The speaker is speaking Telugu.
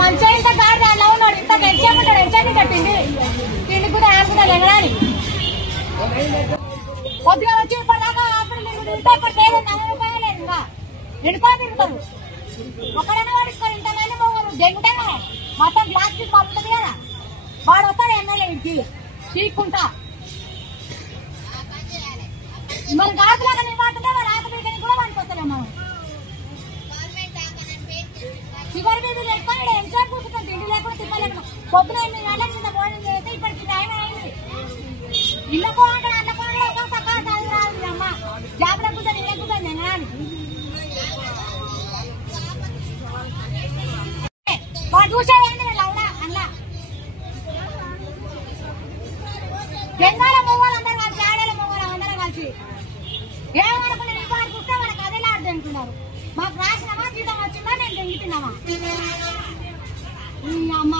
మంచిగా ఇంత కాదు అలా ఉన్నాడు, ఇంత పెంచామంటాడు, ఎంచని కట్టింది తిండి కూడా ఆడుకుంటా ఎగరాని కొద్దిగా వచ్చి ఇప్పటిదాకా హాస్పిటల్ ఇంత లేదు, 40 రూపాయలు లేదు. ఇంకా ఎండుకో తిరుగుతారు ఒకడైనా వాడు ఇక్కడ ఇంతమంది పోవారు దెంగుతా మొత్తం గ్లాస్ తీసి పడుతుంది కదా, వాడు వస్తాడు ఎమ్మెల్యే ఇంటికి తీసుకుంటా మరి గాజులాగా నేను వాడుతుంటే వాడు ఆకలికి కూడా పనికొస్తలేము మనం చివరి వీధులు ఎక్కువ ఎంతో కూర్చుంటాం తిండి లేకుండా తిప్పలేము. పొద్దున 8 గంటలకు కింద భోజనం చేస్తే ఇప్పటికి టైం అయింది. ఇళ్ళ పోవాలి అన్న పోవాలి ఒక సకాలం చదువు రాదు అమ్మ జాబులకు కూర్చొని ఇళ్ళకు కూర్చొని తినరాని వాడు చూసేదాన్ని నేను అవునా అన్న గంగాల మొవ్వాలి అందరూ కలిసి ఆడేళ్ళ మొవ్వాలి అందరం కలిసి ఏమనుకున్నా ఇవ్వాలి చూస్తే వాళ్ళకి అదేలా అర్థం అంటున్నారు. మాకు రాసినమా జీతం వచ్చిందా నేను దెంగుతున్నామా అమ్మ